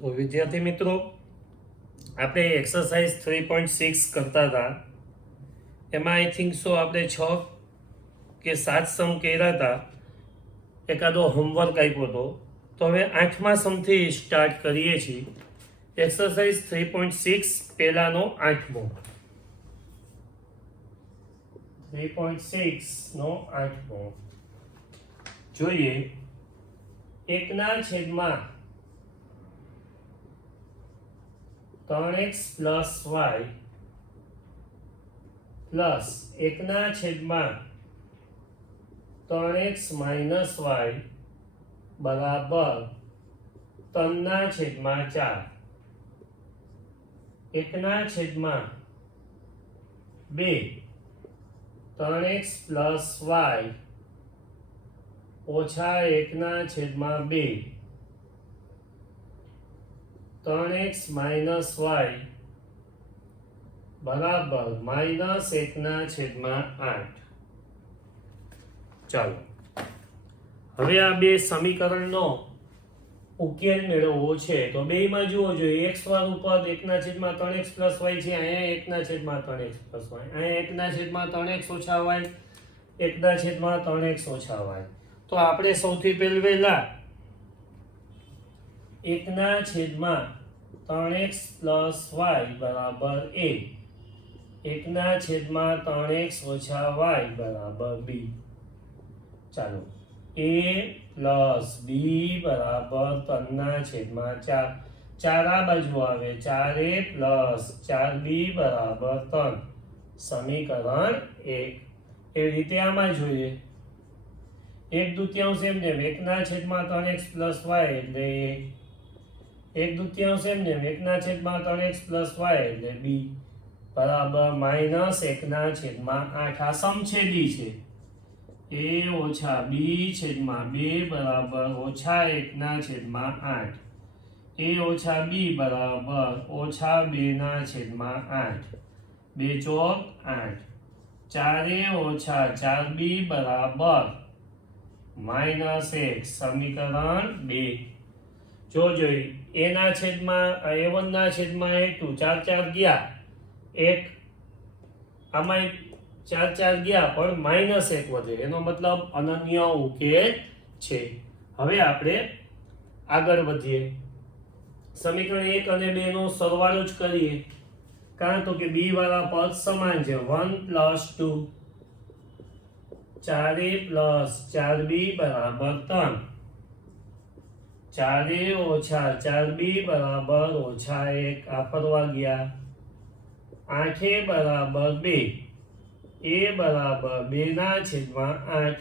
તો વિદ્યાર્થી મિત્રો, આપણે એક્સરસાઇઝ 3.6 કરતા હતા. એમાં આઈ થિંક સો આપણે 6 કે 7 સમ કર્યા હતા. એકાદો હોમવર્ક આપ્યો હતો. તો હવે 8મા સમથી સ્ટાર્ટ કરીએ છીએ. એક્સરસાઇઝ 3.6 પહેલાનો 8મો. 3.6 નો 8મો જોઈએ. 1/3x plus y plus 1/3x minus y બરાબર 3/4. 1/2 3x પ્લસ y ઓછા 1/2 3x માઇનસ y બરાબર માઇનસ 1/8. ચાલો હવે આ બે સમીકરણનો ઉકેલ મેળવવો છે. તો બેયમાં જુઓ જોઈએ, x વાળું પદ 1/3x પ્લસ y છે, અહીંયા 1/3x પ્લસ y, અહીંયા 1/3x ઓછા y, 1/3x ઓછા y. તો આપણે સૌથી પહેલા 1/3x પ્લસ y બરાબર a, 1/3x ઓછા y બરાબર b. ચાલો, a પ્લસ b બરાબર 3/4. 4 આ બાજુ આવે, 4a પ્લસ 4b બરાબર 3. સમીકરણ 1. એવી રીતે આમાં જોઈએ, 1/2 એમ જેમ 1/3x પ્લસ y એટલે a, 1/2 એમ જેમ 1/3x પ્લસ y એટલે b બરાબર માઇનસ 1/8. આ સમછેદી છે. a ઓછા b છેદમાં 2 બરાબર ઓછા 1/8. a ઓછા b બરાબર ઓછા 2/8. 2 ચોક 8. 4a ઓછા 4b બરાબર માઇનસ 1. સમીકરણ 2. જો જોઈ, a ના છેદમાં a1 ના છેદમાં a2 4 4 ગયા, 1 આમાં 4 4 ગયા પણ માઇનસ 1 વધે, એનો મતલબ અનન્ય ઉકેલ છે. હવે આપણે આગળ વધીએ. સમીકરણ 1 અને 2 નો સરવાળો જ કરીએ, કારણ તો કે b વાળા પદ સમાન છે. 1 પ્લસ 2 4a પ્લસ 4b બરાબર 3. 4a ઓછા 4b બરાબર ઓછા 1. આ ફરવા ગયા. 8a બરાબર 2. a બરાબર 2/8.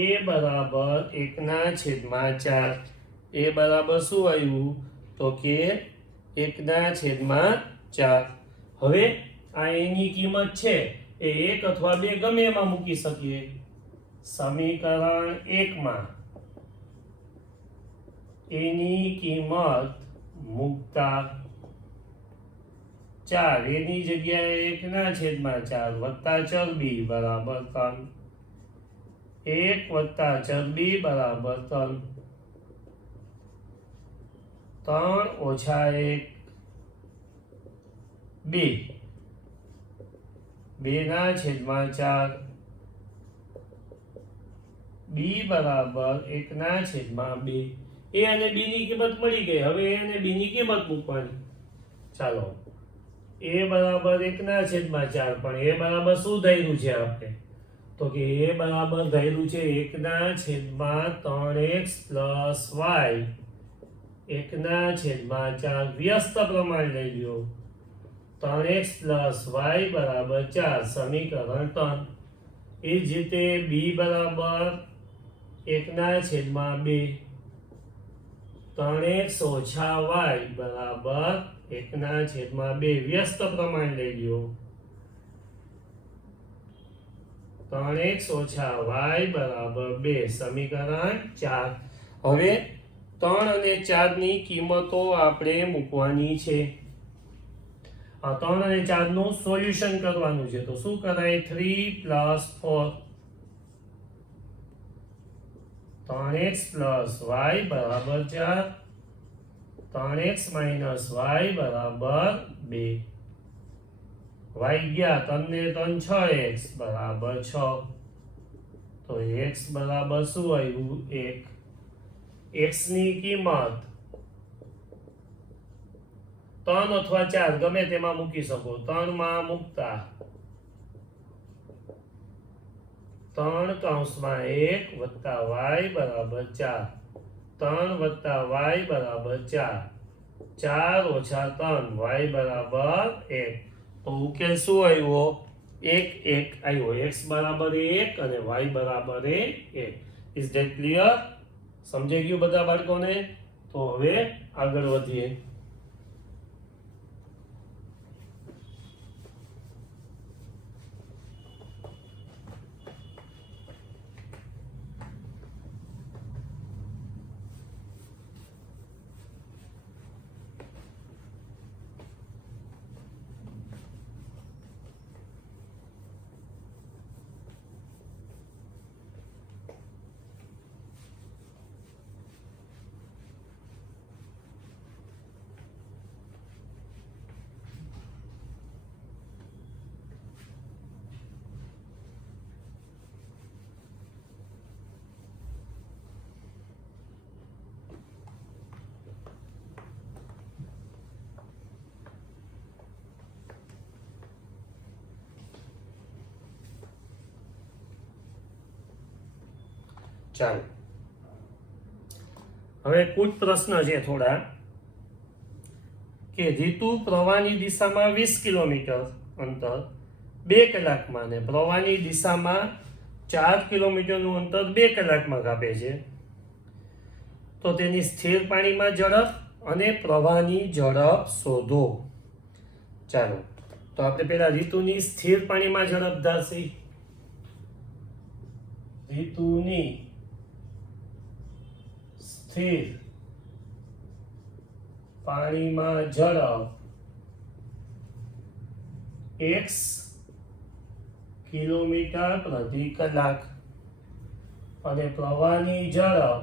a બરાબર 1/4. a બરાબર શું આવ્યું? તો કે 1/4. હવે આ એની કિંમત છે એ 1 અથવા 2 ગમે એમાં મૂકી શકીએ. સમીકરણ 1 માં એની કિંમત મૂકતા 4 એની જગ્યાએ 1/4 વત્તા ચલ b બરાબર 3. 1 વત્તા ચલ b બરાબર 3. 3 ઓછા 1 2. 2/4. b બરાબર 1/2. a અને b ની કિંમત મળી ગઈ. હવે a અને b ની કિંમત મૂકવાની. ચાલો, a બરાબર 1/4, પણ a બરાબર શું ધાર્યું છે આપણે? તો કે a બરાબર ધાર્યું છે 1/3x પ્લસ y 1/4. વ્યસ્ત પ્રમાણ લઈ લ્યો. 3x પ્લસ y બરાબર 4. સમીકરણ 3. એ જ રીતે b બરાબર 1/2. 3x ઓછા y બરાબર 1/2. વ્યસ્ત પ્રમાણ લઈ લ્યો. 3x ઓછા y બરાબર 2. સમીકરણ 4. હવે 3 અને 4 ની કિંમતો આપણે મૂકવાની છે. 3 અને 4 નું સોલ્યુશન કરવાનું છે. તો શું કરાય? 3 + 4 3x + y = 4. 3x minus Y બરાબર 2. વાય ગયા 3 ને 3 6x બરાબર 6. તો x બરાબર શું આવ્યું? 1. x ની કિંમત 3 અથવા 4 ગમે તેમાં મૂકી શકો. 3 માં મૂકતા 3 કૌંસમાં 1 વત્તા y બરાબર 4. 3 વત્તા y બરાબર 4. 4 ઓછા 3 y બરાબર 1. તો ઉકેલ શું આવ્યો? 1 1 આવ્યો. x બરાબર 1 અને y બરાબર 1. Is that clear? સમજાઈ ગયું બધા બાળકોને? તો હવે આગળ વધીએ. ચાલો હવે કુછ પ્રશ્ન છે થોડા કે રીતુ પ્રવાહની દિશામાં 20 કિલોમીટર અંતર 2 કલાકમાં અને પ્રવાહની દિશામાં 4 કિલોમીટરનું અંતર 2 કલાકમાં કાપે છે. તો તેની સ્થિર પાણીમાં ઝડપ અને પ્રવાહની ઝડપ શોધો. ચાલો તો આપણે પહેલા રીતુની સ્થિર પાણીમાં ઝડપ ધારશી. રીતુની સ્થિર પાણીમાં ઝડપ x કિલોમીટર પ્રતિ કલાક અને પ્રવાહની ઝડપ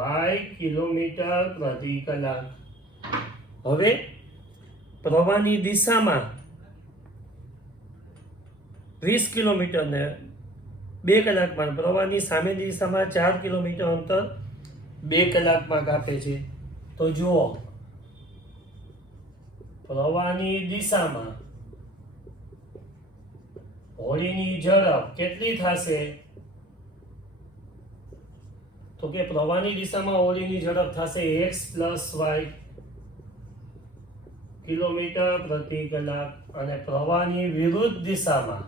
y કિલોમીટર પ્રતિ કલાક. હવે પ્રવાહની દિશામાં 20 કિલોમીટર ને 2 કલાકમાં, પ્રવાહની સામેની દિશામાં 4 કિલોમીટર અંતર 2 કલાકમાં કાપે છે. તો જુઓ પ્રવાહની દિશામાં હોડીની ઝડપ કેટલી થશે? તો કે પ્રવાહની દિશામાં હોડીની ઝડપ થશે x + y કિલોમીટર પ્રતિ કલાક અને પ્રવાહની વિરુદ્ધ દિશામાં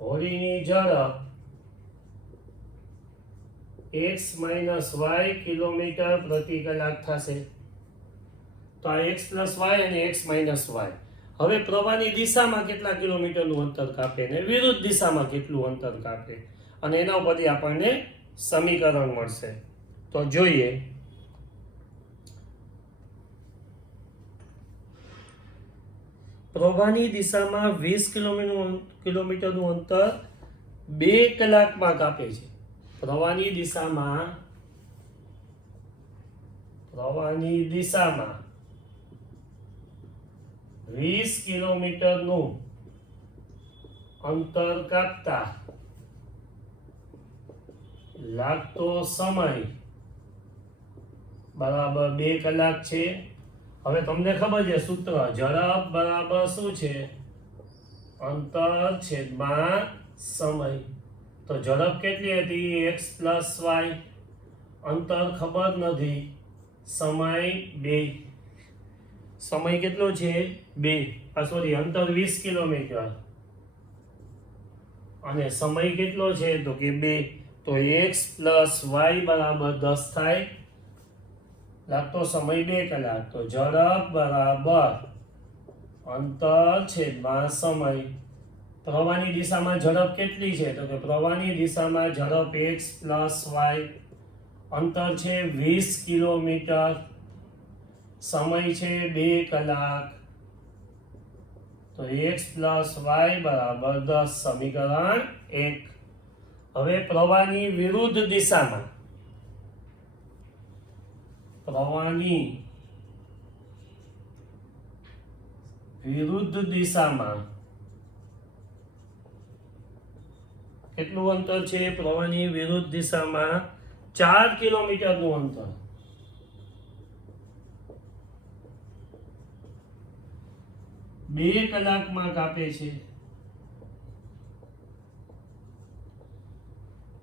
હોડીની ઝડપ x - y કિલોમીટર પ્રતિ કલાક થશે. તો આ x + y અને x - y. હવે પ્રવાહની દિશામાં કેટલા કિલોમીટરનું અંતર કાપે ને વિરુદ્ધ દિશામાં કેટલું અંતર કાપે અને એના ઉપરથી આપણને સમીકરણ મળશે. તો જોઈએ પ્રવાહની દિશામાં 20 કિલોમીટરનું અંતર 2 કલાકમાં કાપે છે. પ્રવાહની દિશામાં 20 કિલોમીટરનું અંતર કાપતા લાગતો સમય બરાબર 2 કલાક છે. હવે તમને ખબર છે સૂત્ર ઝડપ બરાબર શું છે? અંતર છેદમાં સમય. તો ઝડપ કેટલી હતી? x + y. અંતર ખબર નથી, સમય 2. સમય કેટલો છે? 2. સોરી, અંતર 20 કિલોમીટર અને સમય કેટલો છે? તો કે 2. તો x + y બરાબર 10 થાય. લાગતો સમય 2 કલાક. તો ઝડપ બરાબર અંતર છેદમાં સમય. પ્રવાહની દિશામાં ઝડપ કેટલી છે? તો કે પ્રવાહની દિશામાં ઝડપ x + y. અંતર છે 20 કિલોમીટર. સમય છે 2 કલાક. તો x પ્લસ વાય બરાબર 10 સમીકરણ 1. હવે પ્રવાહની વિરુદ્ધ દિશામાં કેટલું અંતર છે? પ્રવાહની વિરુદ્ધ દિશામાં 4 કિલોમીટરનું અંતર. બે કલાકમાં કાપે છે.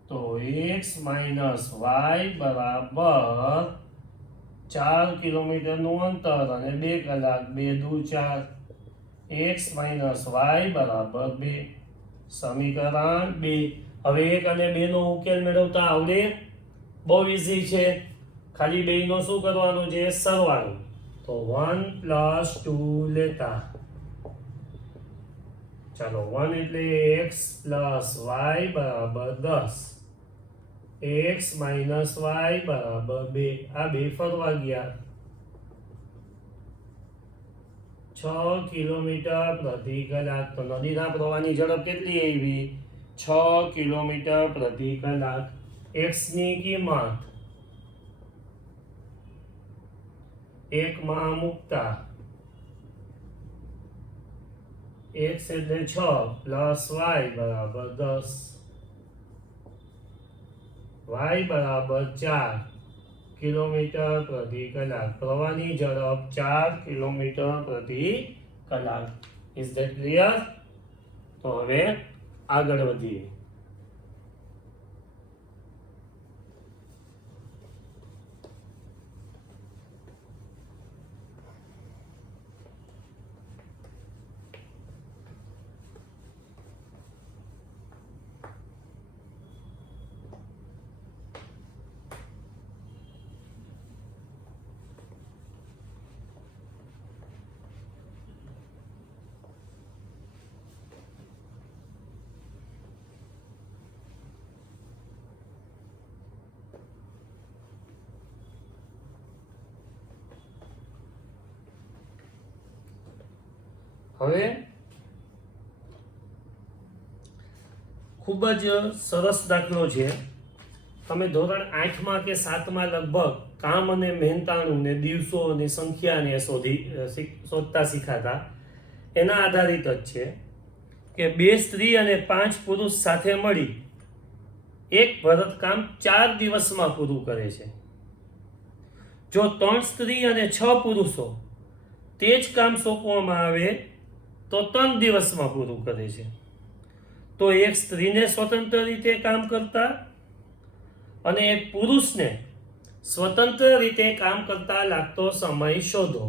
તો x માઇનસ વાય બરાબર 4 કિલોમીટરનું અંતર અને 2 કલાક, 2 દુ 4. x માઇનસ વાય બરાબર 2 સમીકરણ 2. હવે 1 અને 2 નો ઉકેલ મેળવતા આવડે? બહુ ઈઝી છે. ખાલી 2 નો શું કરવાનું છે? સરવાળો. તો 1 પ્લસ 2 લેતા ચાલો 1 એટલે x પ્લસ વાય બરાબર 10, x માઇનસ વાય બરાબર 2. આ 2 ફરવા ગયા. 6 કિલોમીટર પ્રતિ કલાક. તો નદીના પ્રવાહની ઝડપ કેટલી આવી? 6 કિલોમીટર પ્રતિ કલાક. x ની કિંમત 1 માં મૂકતા x એટલે 6 પ્લસ y બરાબર 10, y બરાબર 4 કિલોમીટર પ્રતિ કલાક. પ્રવાહની ઝડપ 4 કિલોમીટર પ્રતિ કલાક. Is that clear? તો હવે આગળ વધીએ. હવે ખૂબ જ સરસ દાખલો છે. તમે ધોરણ 8માં કે 7માં લગભગ કામ અને મહેનતાણું ને દિવસો અને સંખ્યાને શોધતા શીખાતા. એના આધારિત જ છે કે 2 સ્ત્રી અને 5 પુરુષ સાથે મળી એક ભરતકામ 4 દિવસમાં પૂરું કરે છે. જો 3 સ્ત્રી અને 6 પુરુષો તે જ કામ સોંપવામાં આવે તો 3 દિવસમાં પૂરું કરે છે. તો એક સ્ત્રીને સ્વતંત્ર રીતે કામ કરતા અને એક પુરુષને સ્વતંત્ર રીતે કામ કરતા લાગતો સમય શોધો.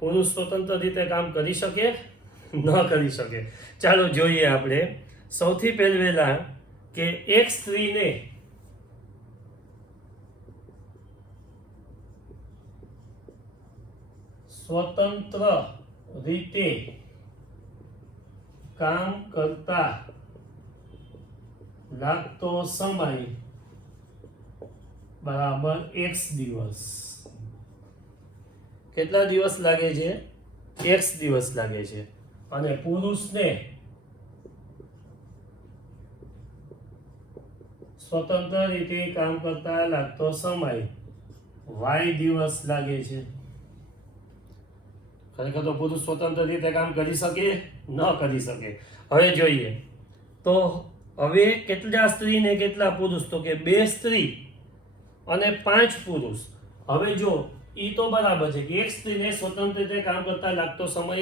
પુરુષ સ્વતંત્ર રીતે કામ કરી શકે? ન કરી શકે. ચાલો જોઈએ આપણે. સૌથી પહેલા કે એક સ્ત્રીને સ્વતંત્ર રીતે કામ કરતા લાગતો સમય બરાબર x દિવસ. કેટલા દિવસ લાગે છે? x દિવસ લાગે છે. અને પુરુષને સ્વતંત્ર રીતે કામ કરતા લાગતો સમય y દિવસ લાગે છે. ખરેખર તો પુરુષ સ્વતંત્ર રીતે કામ કરી શકે? ન કરી શકે. હવે જોઈએ તો હવે કેટલા સ્ત્રી ને કેટલા પુરુષ? તો કે 2 સ્ત્રી અને 5 પુરુષ. હવે જો ઈ તો બરાબર છે કે એક સ્ત્રીને સ્વતંત્ર રીતે કામ કરતા લાગતો સમય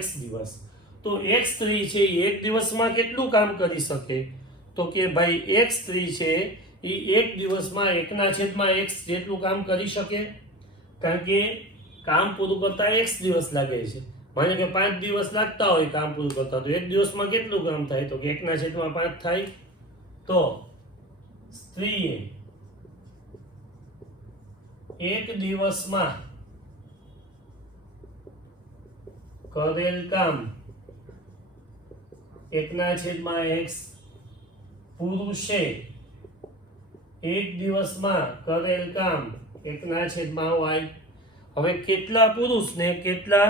x દિવસ. તો એક સ્ત્રી છે એ એક દિવસમાં કેટલું કામ કરી શકે? તો કે ભાઈ એક સ્ત્રી છે એ એક દિવસમાં 1/x જેટલું કામ કરી શકે. કારણ કે કામ પૂરું કરતા x દિવસ લાગે છે. માને કે 5 દિવસ લાગતા હોય કામ પૂરું કરતા, તો એક દિવસમાં કેટલું કામ થાય? તો કે 1/5 થાય. તો સ્ત્રીએ એક દિવસમાં કરેલ કામ 1/x, પુરુષે એક દિવસમાં કરેલ કામ 1/y. હવે કેટલા પુરુષ ને કેટલા?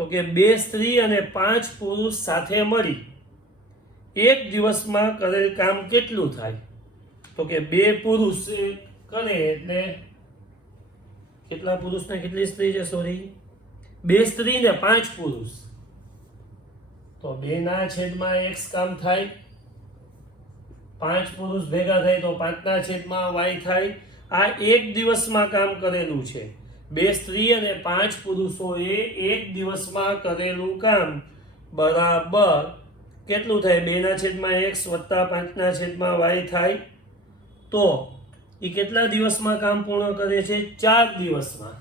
તો કે 2 સ્ત્રી અને 5 પુરુષ સાથે મળી એક દિવસમાં કરેલ કામ કેટલું થાય? તો કે 2 પુરુષ કરે એટલે કેટલા પુરુષ ને કેટલી સ્ત્રી છે? સોરી, 2 સ્ત્રી ને 5 પુરુષ, તો 2 ના છેદમાં x કામ થાય, 5 પુરુષ ભેગા થાય તો 5 ના છેદમાં y થાય. આ એક દિવસમાં કામ કરેલું છે. 2 સ્ત્રી અને 5 પુરુષોએ એક દિવસમાં કરેલું કામ બરાબર કેટલું થાય? 2 ના છેદમાં x વત્તા 5 ના છેદમાં y થાય. તો એ કેટલા દિવસમાં કામ પૂર્ણ કરે છે? 4 દિવસમાં.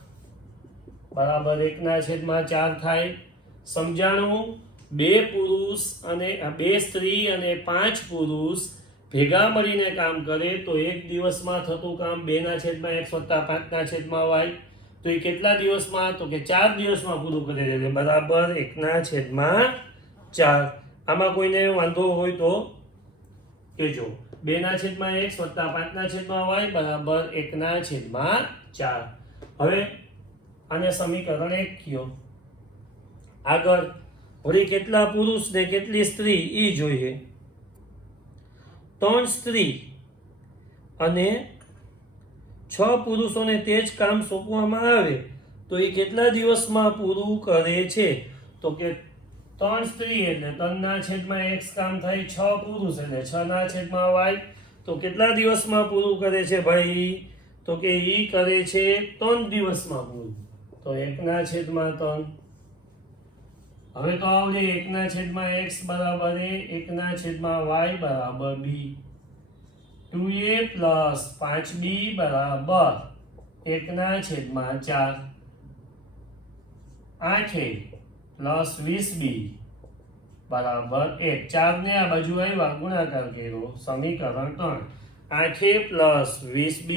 બરાબર 1 ના છેદમાં 4 થાય. સમજાણું? 2 પુરુષ અને 2 સ્ત્રી અને 5 પુરુષ ભેગા મળીને કામ કરે તો એક દિવસમાં થતું કામ 2 ના છેદમાં x વત્તા 5 ના છેદમાં y. તો એ કેટલા દિવસમાં? તો કે 4 દિવસમાં પૂરું કરે છે. બરાબર 1 ના છેદમાં 4. આમાં કોઈને વાંધો હોય તો કહેજો. 2 ના છેદમાં x વત્તા 5 ના છેદમાં y બરાબર 1 ના છેદમાં 4. હવે આને સમીકરણ 1 કયો. આગળ વળી કેટલા પુરુષ ને કેટલી સ્ત્રી એ જોઈએ. 3 સ્ત્રી અને 6 પુરુષોને તે જ કામ સોંપવામાં આવે તો એ કેટલા દિવસમાં પૂરું કરે છે? તો કે 3 સ્ત્રી એટલે 3 ના છેદમાં x કામ થાય, 6 પુરુષ એટલે 6 ના છેદમાં y. તો કેટલા દિવસમાં પૂરું કરે છે ભાઈ? તો કે ઈ કરે છે 3 દિવસમાં પૂરું. તો 1 ના છેદમાં 3. હવે તો આવડે 1 ના છેદમાં x બરાબર a, 1 ના છેદમાં y બરાબર b. 2a પ્લસ 5b બરાબર 1 ના છેદમાં 4. 8a પ્લસ 20b બરાબર 1. 4 ને આ બાજુ આવ્યા ગુણાકાર કર્યો, સમીકરણ 3. 8a પ્લસ 20b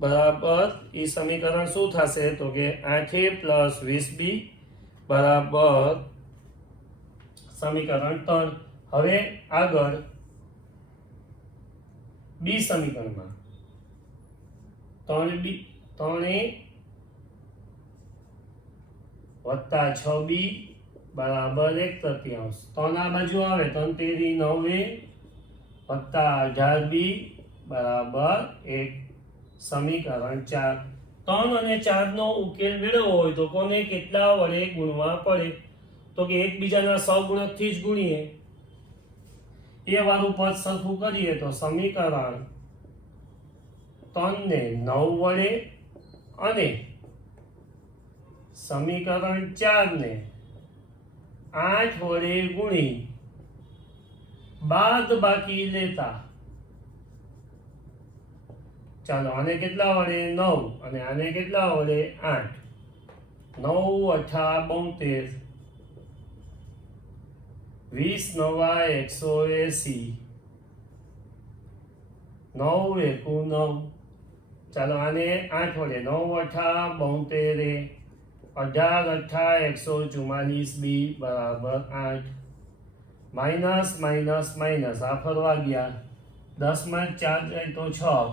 બરાબર એ સમીકરણ શું થશે? તો કે 8a પ્લસ 20b બરાબર સમીકરણ 3. હવે આગળ બી સમીકરણમાં 3a વત્તા 6b બરાબર 1/3. 3 આ બાજુ આવે 3 તેરી 9a વત્તા 18b બરાબર 1. સમીકરણ 4. 3 અને 4 નો ઉકેલ મેળવવો હોય તો કોને કેટલા વડે ગુણવા પડે? તો કે એકબીજાના સહગુણકથી જ ગુણીએ. એ વાળું પદ સરખું કરીએ તો સમીકરણ 3 ને 9 વડે અને સમીકરણ 4 ને 8 વડે ગુણી બાદ બાકી લેતા. ચાલો આને કેટલા વડે? 9 અને આને કેટલા વડે? 8. 9 અઠા 72, 20 નવા 180, 9 એકુ 9. ચાલો આને 8 વડે 9 અઠા 72, 18 અઠા 144b બરાબર 8. માઇનસ માઇનસ માઇનસ આ ફરવા ગયા. 10 માં 4 જાય તો 6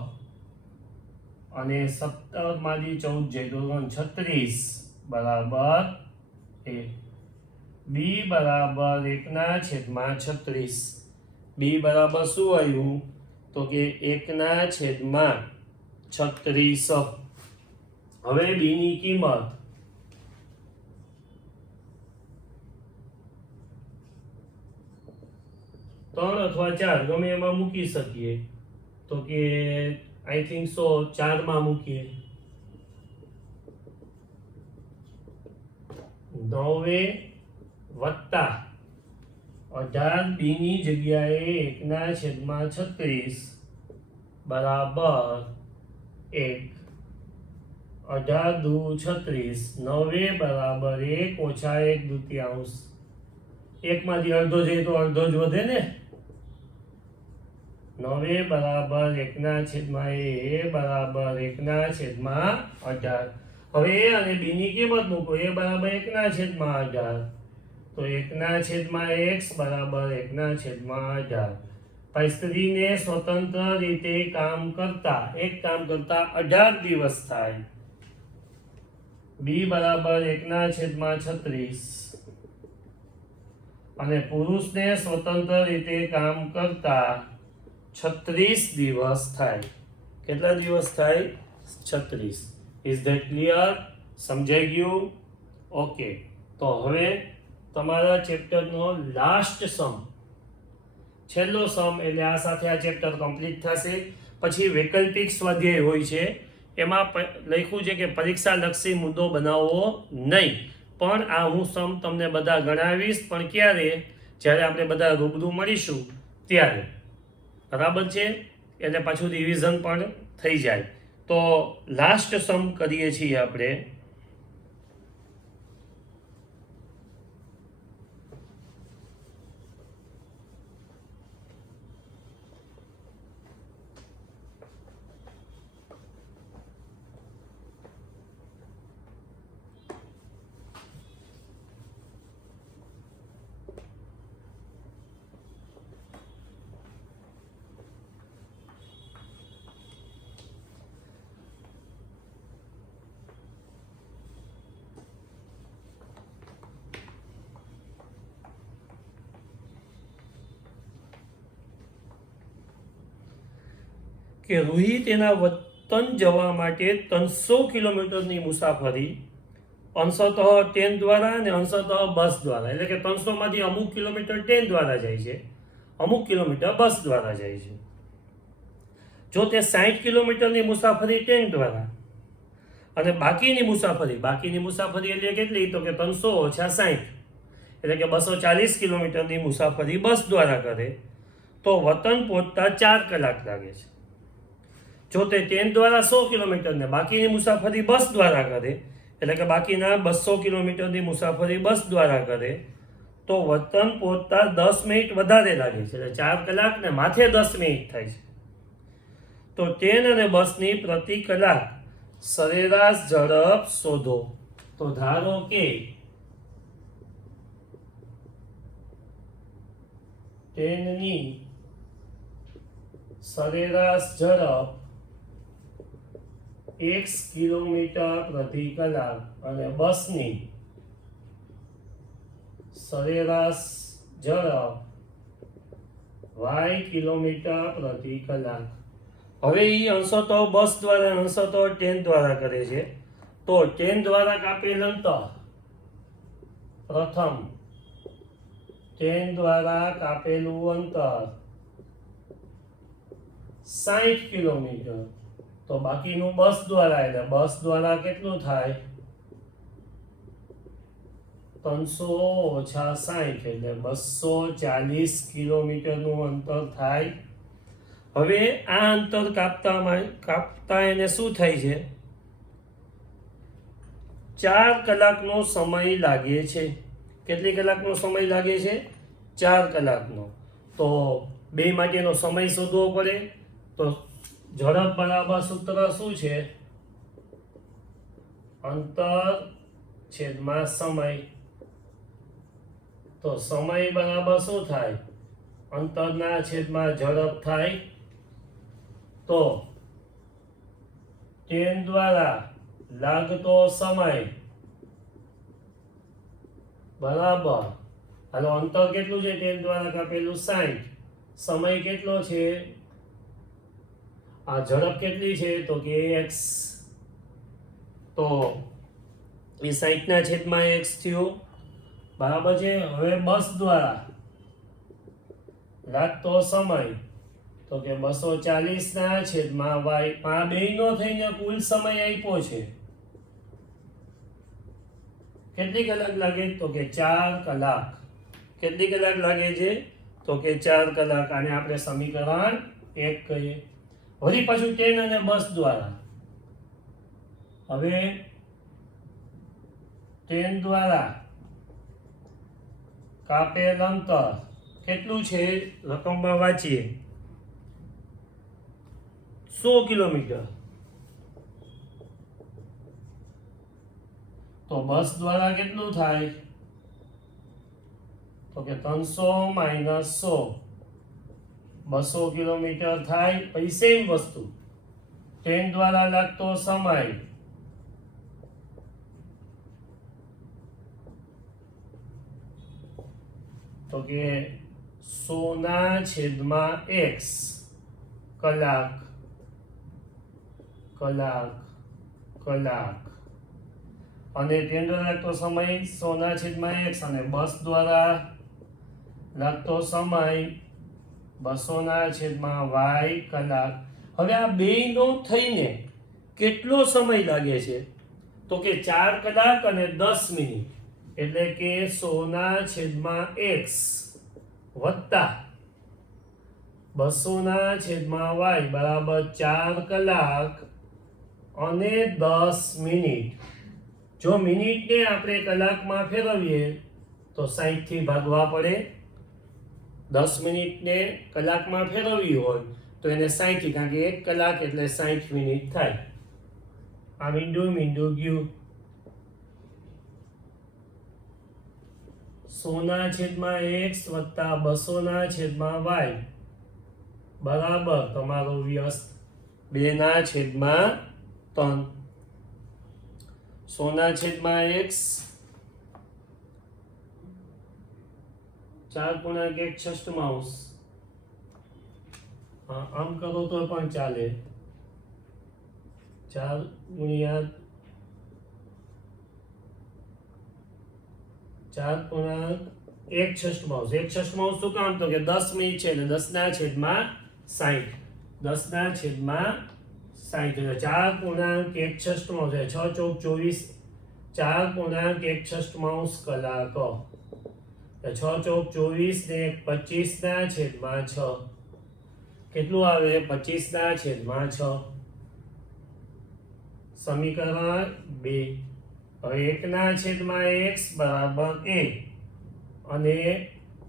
અને 17 માંથી 14 જાય તો 36 બરાબર 1. બી બરાબર 1 ના છેદમાં 36. બી બરાબર શું આવ્યું? તો કે 1 ના છેદમાં 36. હવે બી ની કિંમત ત્રણ અથવા 4 ગમે એમાં મૂકી શકીએ. તો કે આઈ થિંક સો 4 માં મૂકીએ. 9 વત્તા 18 બી ની જગ્યાએ 1 ના છેદમાં 36 બરાબર 1. 18 દુ 36. 9 બરાબર 1 ઓછા 1/2. 1 માંથી અડધો જાય તો અડધો જ વધે ને. 9 બરાબર 1 ના છેદમાં a બરાબર 1 ના છેદમાં 18. હવે a અને b ની કિંમત મૂકો. a બરાબર 1 ના છેદમાં 18 તો 1 ના છેદમાં x બરાબર 1 ના છેદમાં 18. ભાઈ સ્ત્રીને સ્વતંત્ર રીતે કામ કરતા 18 દિવસ થાય. બી બરાબર 1/36 અને પુરુષને સ્વતંત્ર રીતે કામ કરતા 36 દિવસ થાય. કેટલા દિવસ થાય? 36. Is that clear? સમજાઈ ગયું? ઓકે. તો હવે તમારા ચેપ્ટરનો લાસ્ટ સમ, છેલ્લો સમ, એટલે આ સાથે આ ચેપ્ટર કમ્પ્લીટ થશે. પછી વૈકલ્પિક સ્વાધ્યાય હોય છે, એમાં લખ્યું છે કે પરીક્ષાલક્ષી મુદ્દો બનાવવો નહીં, પણ આ હું સમ તમને બધા ગણાવીશ. પણ ક્યારે? જ્યારે આપણે બધા રૂબરૂ મળીશું ત્યારે. બરાબર છે? એટલે પાછું રિવિઝન પણ થઈ જાય. તો લાસ્ટ સમ કરીએ છીએ આપણે. કે રૂહી તેના વતન જવા માટે 300 કિલોમીટરની મુસાફરી અંશતઃ ટ્રેન દ્વારા અને અંશતઃ બસ દ્વારા, એટલે કે 300માંથી અમુક કિલોમીટર ટ્રેન દ્વારા જાય છે, અમુક કિલોમીટર બસ દ્વારા જાય છે. જો તે 60 કિલોમીટરની મુસાફરી ટ્રેન દ્વારા અને બાકીની મુસાફરી એટલે કેટલી? તો કે 300 ઓછા 60, એટલે કે 240 કિલોમીટરની મુસાફરી બસ દ્વારા કરે તો વતન પહોંચતા 4 કલાક લાગે છે. જો તે ટ્રેન દ્વારા 100 કિલોમીટર ને બાકીની મુસાફરી બસ દ્વારા કરે, એટલે કે બાકીના 200 કિલોમીટરની મુસાફરી બસ દ્વારા કરે તો વતન પહોંચતા 10 મિનિટ વધારે લાગે છે, એટલે 4 કલાક ને માથે 10 મિનિટ થાય છે. તો ટ્રેન અને બસની પ્રતિ કલાક સરેરાશ ઝડપ શોધો. તો ધારો કે ટ્રેનની સરેરાશ ઝડપ 1 કિલોમીટર પ્રતિ કલાક અને બસની સરેરાશ ઝડપ y કિલોમીટર પ્રતિ કલાક. હવે એ અંશતઃ બસ દ્વારા અંશતઃ ટ્રેન દ્વારા કરે છે. તો ટ્રેન દ્વારા કાપેલ અંતર, પ્રથમ ટ્રેન દ્વારા કાપેલું અંતર 60 કિલોમીટર, તો બાકીનું બસ દ્વારા, એટલે બસ દ્વારા કેટલું થાય? 300 ઓછા 60, એટલે 240 કિલોમીટરનું અંતર થાય. હવે આ અંતર કાપતા એને શું થાય છે? 4 કલાકનો સમય લાગે છે. કેટલી કલાકનો સમય લાગે છે? 4 કલાકનો. તો બે માટેનો સમય શોધવો પડે. તો ઝડપ બરાબર સૂત્ર શું છે? અંતર છેદમાં સમય. તો સમય બરાબર શું થાય? અંતરના છેદમાં ઝડપ થાય. તો ટ્રેન દ્વારા લાગતો સમય બરાબર, હાલો અંતર કેટલું છે ટ્રેન દ્વારા કાપેલું? 60. સમય કેટલો છે? આ ઝડપ કેટલી છે? તો કે x. તો એ 60 ના છેદમાં x થયું. બરાબર છે. હવે બસ દ્વારા લાગતો સમય તો કે 240 ના છેદમાં y. આ બેયનો થઈને કુલ સમય આપ્યો છે. કેટલી કલાક લાગે? તો કે 4 કલાક. કેટલી કલાક લાગે છે? તો કે 4 કલાક. આને આપણે સમીકરણ 1 કહીએ. વળી પાછું ટ્રેન અને બસ દ્વારા. હવે ટ્રેન દ્વારા કાપેલ અંતર કેટલું છે? રકમમાં વાંચીએ 100 કિલોમીટર. તો બસ દ્વારા કેટલું થાય? તો કે 300 માઇનસ 100, 200 કિલોમીટર થાય. પછી સેમ વસ્તુ ટ્રેન દ્વારા લાગતો સમય તો કે 100/x કલાક કલાક કલાક અને ટ્રેન દ્વારા લાગતો સમય 100/x અને બસ દ્વારા લાગતો સમય 200/y કલાક. હવે આ બેયનો થઈને કેટલો સમય લાગે છે તો કે 4 કલાક અને 10 મિનિટ એટલે કે 100/x વત્તા 200/y બરાબર 4 કલાક અને 10 મિનિટ. જો મિનિટને આપણે કલાકમાં ફેરવીએ તો 60 થી ભાગવા પડે. 10 મિનિટને કલાકમાં ફેરવવી હોય તો એને 60 થી, કારણ કે 1 કલાક એટલે 60 મિનિટ થાય. આ મીંડું ગયું. 100/x વત્તા 200/y બરાબર તમારો વ્યસ્ત 2/3. 100/x 4.1/6. આમ કરો તો પણ ચાલે. 4 ગુણ્યા 4.1/6. 1/6 શું કામ તો કે 10 મિનિટ છે એટલે 10/60. 10/60 એટલે 4.1/6 છે. 6 ચોક 24. 4.1/6 કલાક. 6 ચોક 24 ને 25/6 કેટલું આવે? 25/6. સમીકરણ 2. હવે 1/x બરાબર a અને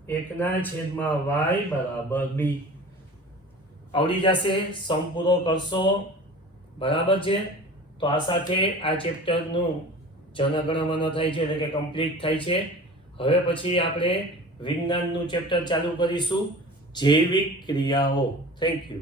1/y બરાબર b. આવડી જશે. સમ પૂરો કરશો. બરાબર છે. તો આ સાથે આ ચેપ્ટરનું જનગણમન થાય છે એટલે કે કમ્પ્લીટ થાય છે. હવે પછી આપણે વિજ્ઞાનનું ચેપ્ટર ચાલુ કરીશું, જૈવિક ક્રિયાઓ. Thank you.